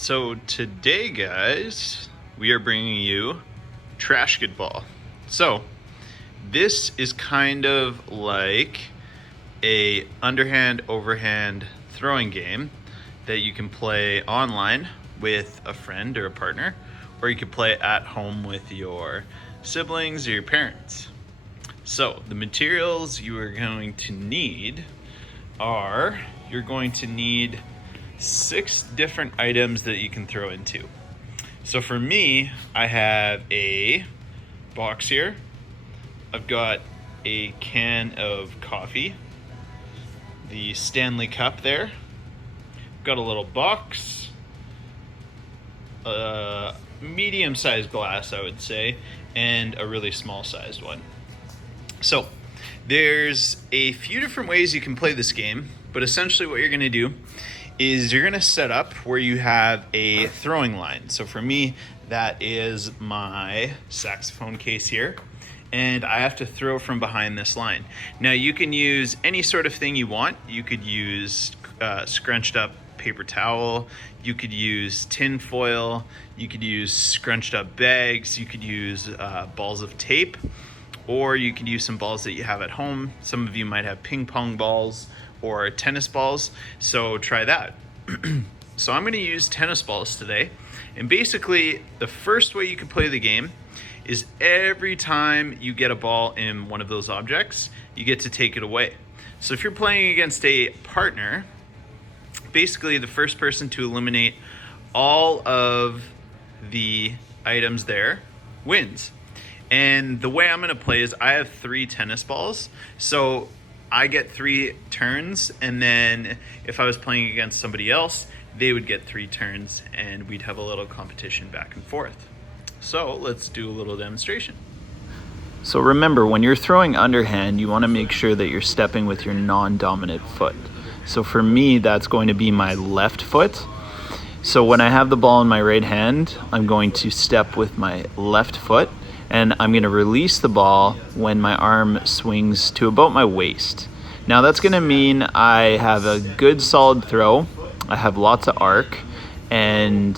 So today, guys, we are bringing you Trashketball. So this is kind of like a underhand, overhand throwing game that you can play online with a friend or a partner, or you can play at home with your siblings or your parents. So the materials you are going to need are, you're going to need 6 different items that you can throw into. So for me, I have a box here. I've got a can of coffee, the Stanley Cup there. Got a little box, a medium-sized glass, I would say, and a really small-sized one. So there's a few different ways you can play this game, but essentially what you're going to do is you're going to set up where you have a throwing line. So for me, that is my saxophone case here, and I have to throw from behind this line. Now you can use any sort of thing you want. You could use scrunched up paper towel, you could use tin foil, you could use scrunched up bags, you could use balls of tape, or you could use some balls that you have at home. Some of you might have ping pong balls or tennis balls, so try that. So I'm going to use tennis balls today, and basically the first way you can play the game is every time you get a ball in one of those objects, you get to take it away. So if you're playing against a partner, basically the first person to eliminate all of the items there wins. And the way I'm going to play is I have 3 tennis balls, so I get 3 turns, and then if I was playing against somebody else, they would get 3 turns, and we'd have a little competition back and forth. So let's do a little demonstration. So remember, when you're throwing underhand, you want to make sure that you're stepping with your non-dominant foot. So for me, that's going to be my left foot. So when I have the ball in my right hand, I'm going to step with my left foot, and I'm going to release the ball when my arm swings to about my waist. Now that's going to mean I have a good solid throw, I have lots of arc, and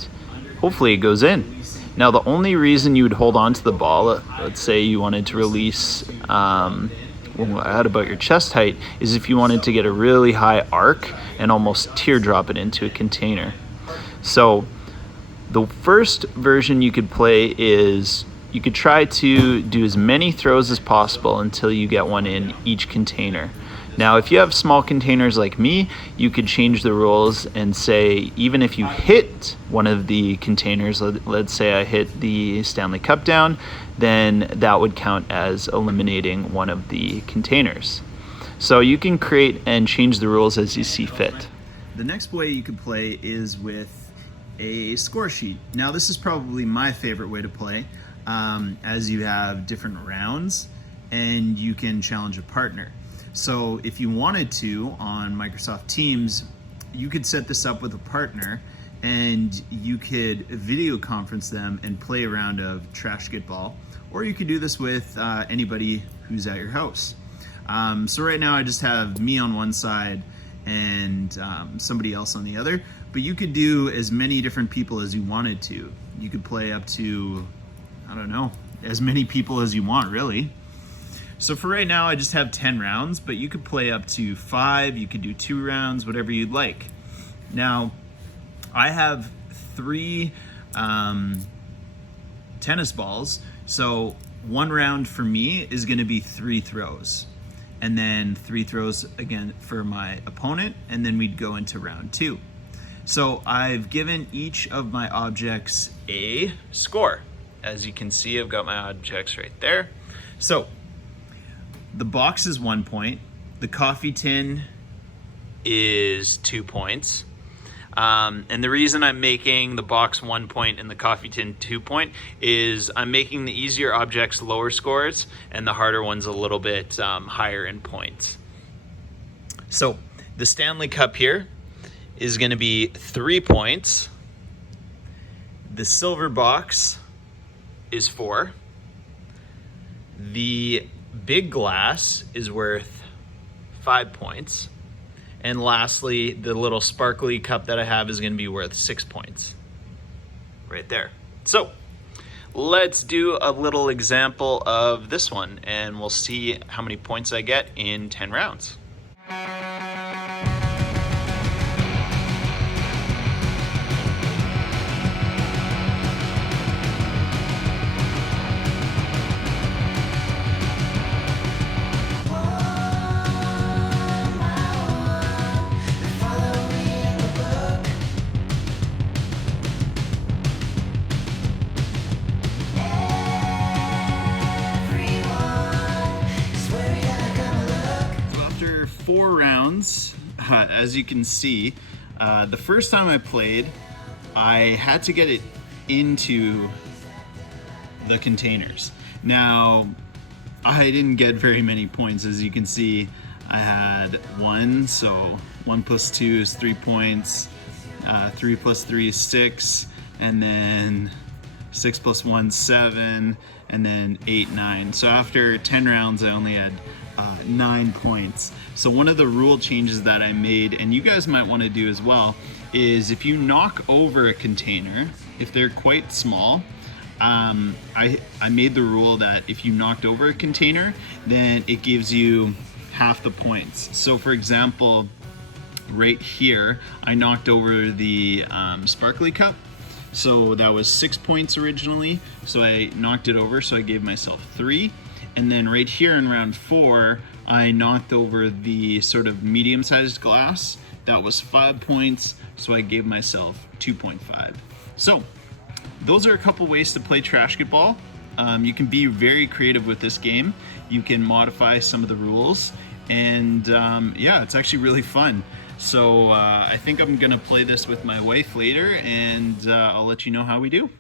hopefully it goes in. Now the only reason you would hold on to the ball, let's say you wanted to release at about your chest height, is if you wanted to get a really high arc and almost teardrop it into a container. So the first version you could play is you could try to do as many throws as possible until you get one in each container. Now, if you have small containers like me, you could change the rules and say, even if you hit one of the containers, let's say I hit the Stanley Cup down, then that would count as eliminating one of the containers. So you can create and change the rules as you see fit. The next way you could play is with a score sheet. Now, this is probably my favorite way to play, as you have different rounds and you can challenge a partner. So if you wanted to, on Microsoft Teams, you could set this up with a partner and you could video conference them and play a round of Trashketball, or you could do this with anybody who's at your house. So right now I just have me on one side and somebody else on the other, but you could do as many different people as you wanted to. You could play up to, I don't know, as many people as you want, really. So for right now, I just have 10 rounds, but you could play up to 5, you could do 2 rounds, whatever you'd like. Now, I have 3 tennis balls, so 1 round for me is gonna be 3 throws, and then 3 throws again for my opponent, and then we'd go into round 2. So I've given each of my objects a score. As you can see, I've got my objects right there. So the box is 1 point. The coffee tin is 2 points. And the reason I'm making the box 1 point and the coffee tin 2 point is I'm making the easier objects lower scores and the harder ones a little bit higher in points. So the Stanley Cup here is going to be 3 points. The silver box is 4. The big glass is worth 5 points. And lastly, the little sparkly cup that I have is going to be worth 6 points. right there. So let's do a little example of this one, and we'll see how many points I get in 10 rounds. After 4 rounds, as you can see, the first time I played, I had to get it into the containers. Now, I didn't get very many points. As you can see, I had 1, so 1 plus 2 is 3 points, 3 plus 3 is 6, and then 6 plus 1, 7, and then 8, 9. So after 10 rounds, I only had 9 points. So one of the rule changes that I made, and you guys might want to do as well, is if you knock over a container, if they're quite small, I made the rule that if you knocked over a container, then it gives you half the points. So for example, right here, I knocked over the sparkly cup. So that was 6 points originally. So I knocked it over, so I gave myself 3. And then right here in round 4, I knocked over the sort of medium-sized glass. That was 5 points, so I gave myself 2.5. So those are a couple ways to play Trashketball. You can be very creative with this game. You can modify some of the rules, and yeah, it's actually really fun. So I think I'm gonna play this with my wife later, and I'll let you know how we do.